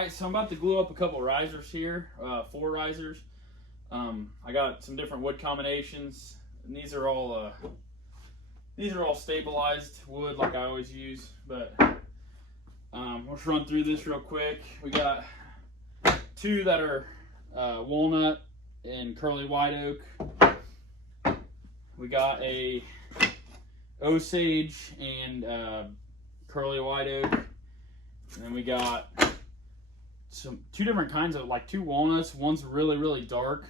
Alright, so I'm about to glue up a couple risers here, 4 risers. I got some different wood combinations, and these are all stabilized wood like I always use, but we'll just run through this real quick. We got 2 that are walnut and curly white oak. We got a Osage and curly white oak, and then we got 2 different kinds of, like 2 walnuts. One's really dark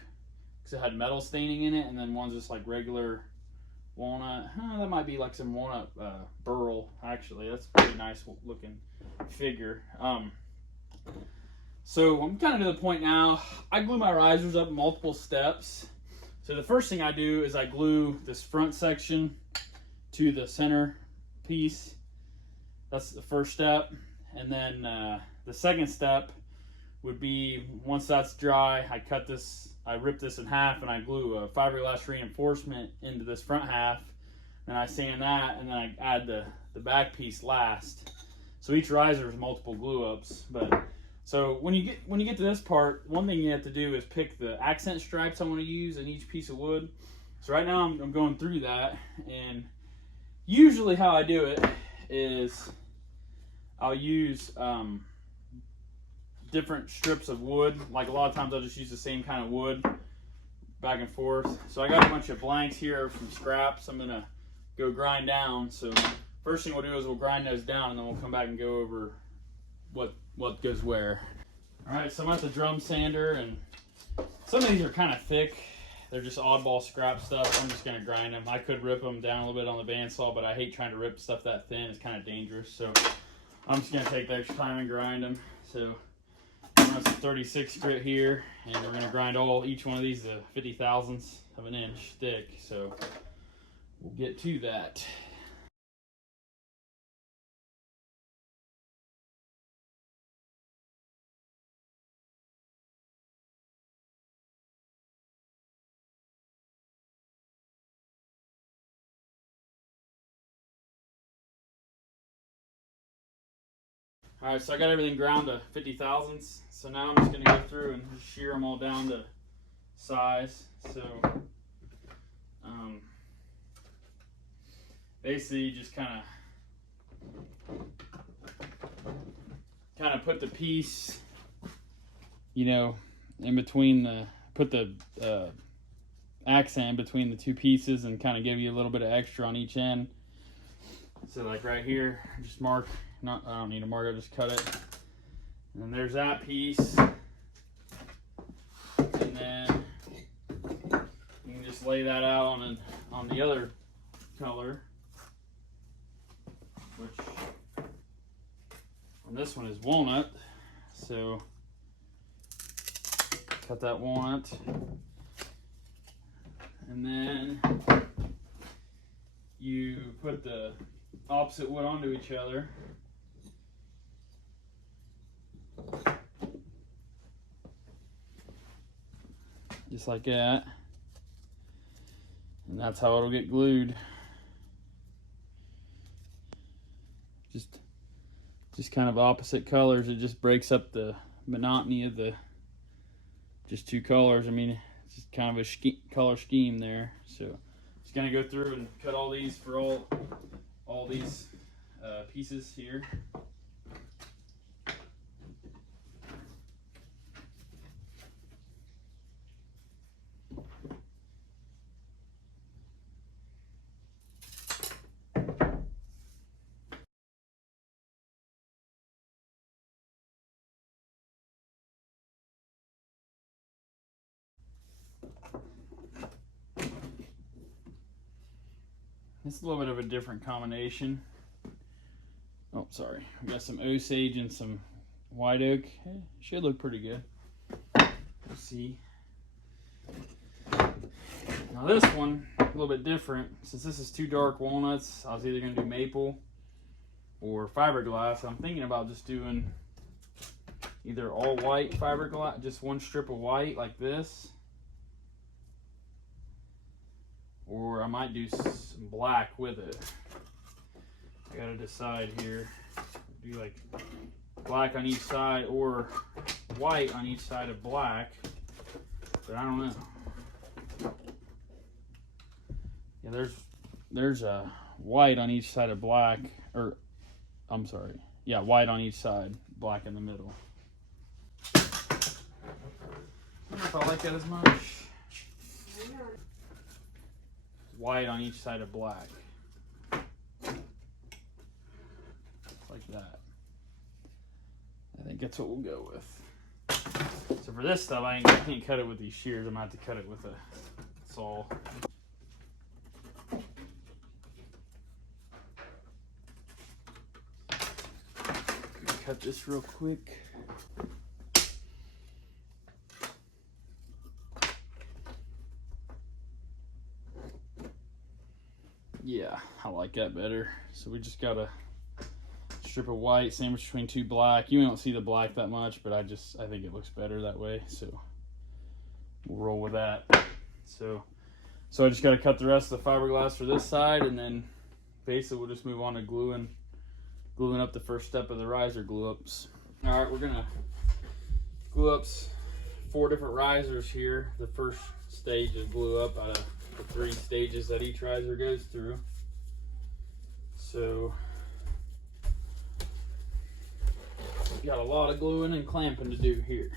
because it had metal staining in it, and then one's just like regular walnut. That might be like some walnut burl, actually. That's a pretty nice looking figure. So I'm kind of to the point now. I glue my risers up multiple steps. So the first thing I do is I glue this front section to the center piece. That's the first step. And then the second step would be, once that's dry, I rip this in half and I glue a fiberglass reinforcement into this front half, and I sand that, and then I add the back piece last. So each riser is multiple glue ups. But so when you get to this part, one thing you have to do is pick the accent stripes I want to use in each piece of wood. So right now I'm going through that, and usually how I do it is I'll use different strips of wood. Like a lot of times I'll just use the same kind of wood back and forth. So I got a bunch of blanks here from scraps I'm gonna go grind down. So first thing we'll do is we'll grind those down, and then we'll come back and go over what goes where. All right, so I'm at the drum sander, and some of these are kind of thick. They're just oddball scrap stuff. I'm just gonna grind them. I could rip them down a little bit on the bandsaw, but I hate trying to rip stuff that thin. It's kind of dangerous. So I'm just gonna take the extra time and grind them. So I'm gonna 36 grit here, and we're gonna grind each one of these to 50 thousandths of an inch thick. So we'll get to that. All right, so I got everything ground to 50 thousandths. So now I'm just gonna go through and shear them all down to size. So basically you just kind of put the piece, in between put the accent between the 2 pieces, and kind of give you a little bit of extra on each end. So like right here, just mark. I don't need a mark, I'll just cut it. And then there's that piece. And then you can just lay that out on the other color, which on this one is walnut. So cut that walnut. And then you put the opposite wood onto each other. Just like that. And that's how it'll get glued. Just kind of opposite colors. It just breaks up the monotony of the just 2 colors. I mean, it's just kind of a color scheme there. So just gonna go through and cut all these for all these pieces here. It's a little bit of a different combination. Oh, sorry. We got some Osage and some white oak. Should look pretty good. We'll see. Now this one, a little bit different. Since this is 2 dark walnuts, I was either going to do maple or fiberglass. I'm thinking about just doing either all white fiberglass, just 1 strip of white like this, or I might do some black with it. I gotta decide here. Do like black on each side or white on each side of black, but I don't know. Yeah, there's a white on each side of black, or I'm sorry, yeah, white on each side, black in the middle. I don't know if I like that as much. White on each side of black. Like that. I think that's what we'll go with. So for this stuff, I can't cut it with these shears. I'm going to have to cut it with a saw. Cut this real quick. Yeah, I like that better. So we just got a strip of white sandwiched between two black. You don't see the black that much, but I think it looks better that way. So we'll roll with that. So I just got to cut the rest of the fiberglass for this side, and then basically we'll just move on to gluing up the first step of the riser glue ups. All right, we're gonna glue up 4 different risers here. The first stage is glue up out of the 3 stages that each riser goes through. So we got a lot of gluing and clamping to do here.